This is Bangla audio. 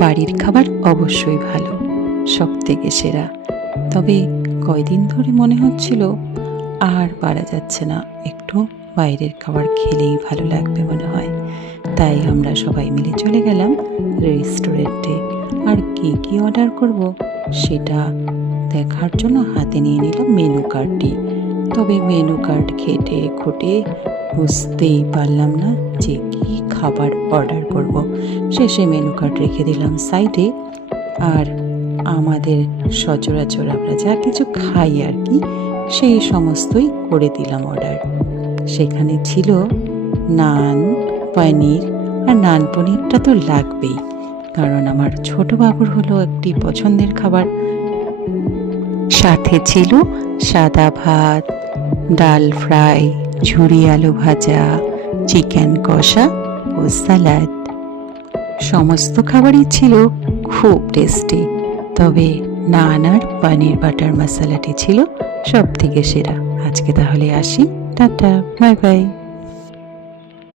বাড়ির খাবার অবশ্যই ভালো, সব থেকে সেরা। তবে কয়দিন ধরে মনে হচ্ছিল আর পারা যাচ্ছে না, একটু বাইরের খাবার খেলেই ভালো লাগবে মনে হয়। তাই আমরা সবাই মিলে চলে গেলাম রেস্টুরেন্টে। আর কী কী অর্ডার করব সেটা দেখার জন্য হাতে নিয়ে নিলাম মেনু কার্ডটি। তবে মেনু কার্ড ঘেটে খুঁটে বুঝতেই পারলাম না যে কী খাবার অর্ডার করব। শেষে মেনু কার্ড রেখে দিলাম সাইডে, আর আমাদের সচরাচর আমরা যা কিছু খাই আর কি, সেই সমস্তই করে দিলাম অর্ডার। সেখানে ছিল নান, পনির, আর নান পনিরটা তো লাগবেই, কারণ আমার ছোট বাবুর হলো একটি পছন্দের খাবার। সাথে ছিল সাদা ভাত, ডাল ফ্রাই, ঝুরি আলু ভাজা, চিকেন কষা ও স্যালাড। সমস্ত খাবারই ছিল খুব টেস্টি। তবে নান আর পনির বাটার মশলাটি ছিল সব থেকে সেরা। আজকে তাহলে আসি, টাটা, বাই বাই।